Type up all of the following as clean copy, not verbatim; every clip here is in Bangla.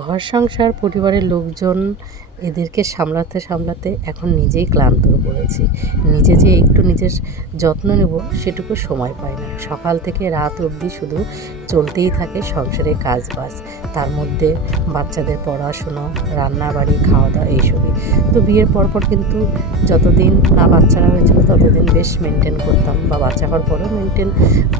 ঘর সংসার পরিবারের লোকজন এদেরকে সামলাতে সামলাতে এখন নিজেই ক্লান্ত হয়ে পড়েছি। নিজে যে একটু নিজের যত্ন নেব সেটুকু সময় পাই না। সকাল থেকে রাত অবধি শুধু চলতেই থাকে সংসারে কাজ বাজ, তার মধ্যে বাচ্চাদের পড়াশুনো, রান্নাবাড়ি, খাওয়া দাওয়া এইসবই। তো বিয়ের পরপর কিন্তু যতদিন না বাচ্চারা হয়েছিল ততদিন বেশ মেনটেন করতাম, বা বাচ্চা হওয়ার পরেও মেনটেন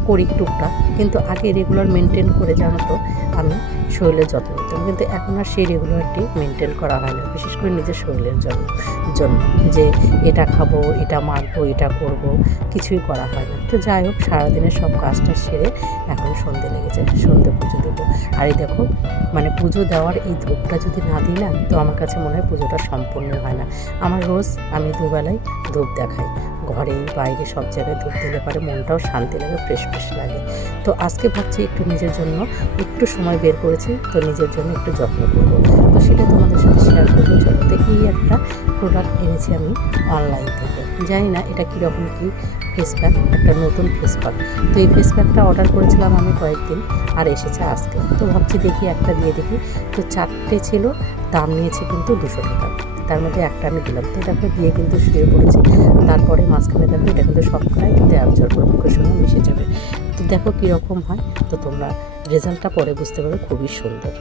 করি টুকটাক, কিন্তু আগে রেগুলার মেনটেন করে জানো তো আমি শরীরের যত্ন নিতাম, কিন্তু এখন আর সেই রেগুলারটি মেনটেন করা হয় না, বিশেষ করে নিজের শরীরের জন্য যে এটা খাবো, এটা মাখবো, এটা করব, কিছুই করা হয় না। তো যাই হোক, সারাদিনের সব কাজটা সেরে এখন সন্ধে লেগেছে, সন্ধে পুজো দেবো। আর এই দেখো, মানে পুজো দেওয়ার এই ধূপটা যদি না দিই না, তো আমার কাছে মনে হয় পুজোটা সম্পূর্ণ হয় না। আমার রোজ আমি দুবেলায় ধূপ দেখাই, ঘরে বাইরে সব জায়গায় ধূপ দিলে পারে মনটাও শান্তি লাগে, ফ্রেশ ফ্রেশ লাগে। তো আজকে ভাবছি একটু নিজের জন্য একটু সময় বের করেছি, তো নিজের জন্য একটু যত্ন করবো, তো সেটা তোমাদের সাথে শেয়ার করবো। চলো, তো এই একটা প্রোডাক্ট এনেছি আমি অনলাইন থেকে, জানি না এটা কীরকম কী ফেস প্যাক, একটা নতুন ফেস প্যাক। তো এই ফেস প্যাকটা অর্ডার করেছিলাম আমি কয়েকদিন, আর এসেছে আজকে। তো ভাবছি দেখি একটা দিয়ে দেখি। তো 4টে ছিল, দাম নিয়েছে কিন্তু 200 টাকা। তার মধ্যে একটা আমি দিলাম। তো দেখো দিয়ে কিন্তু শুয়ে পড়েছি। তারপরে মাঝখানে দেখো এটা কিন্তু সবটাই কিন্তু অ্যাবজর্ব করে মুখের সঙ্গে মিশে যাবে। তো দেখো কীরকম হয়, তো তোমরা রেজাল্টটা পরে বুঝতে পারবে, খুবই সুন্দর।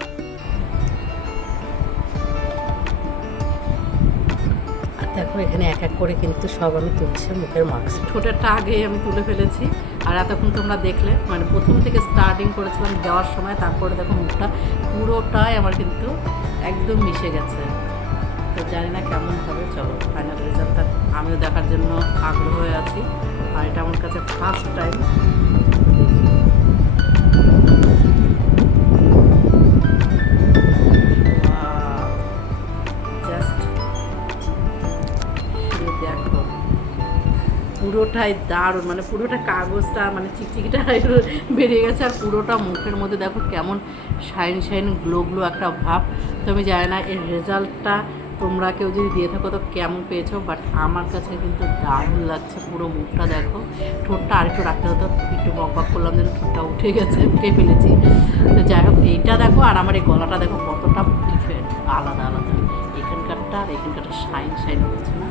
আর দেখো এখানে এক এক করে কিন্তু সব আমি তুলছি মুখের মাস্ক। ঠোঁটেরটা আগে আমি তুলে ফেলেছি, আর এতক্ষণ তোমরা দেখলে মানে প্রথম থেকে স্টার্টিং করেছিলাম দেওয়ার সময়, তারপরে দেখো মুখটা পুরোটাই আমার কিন্তু একদম মিশে গেছে। তো জানি না কেমন হবে, চলো ফাইনাল রেজাল্টটা আমিও দেখার জন্য আগ্রহ হয়ে আছি। আর এটা আমার কাছে ফার্স্ট টাইম। জাস্ট দেখো, পুরোটাই দারুণ, মানে পুরোটা কাগজটা মানে চিকচিকিটা বেরিয়ে গেছে, আর পুরোটা মুখের মধ্যে দেখো কেমন শাইন শাইন গ্লো গ্লো একটা ভাব। তো আমি জানি না এর রেজাল্টটা তোমরা কেউ যদি দিয়ে থাকো তো কেমন পেয়েছো, বাট আমার কাছে কিন্তু দারুণ লাগছে। পুরো মুখটা দেখো, ঠোঁটটা আর একটু রাখতে হতো, একটু বক করলাম যেন ঠোঁটটা উঠে গেছে, উঠে ফেলেছি। তো যাই হোক, এইটা দেখো, আর আমার এই গলাটা দেখো কতটা ডিফারেন্ট, আলাদা আলাদা, এখানকারটা আর এখানকারটা শাইন শাইন হচ্ছে না।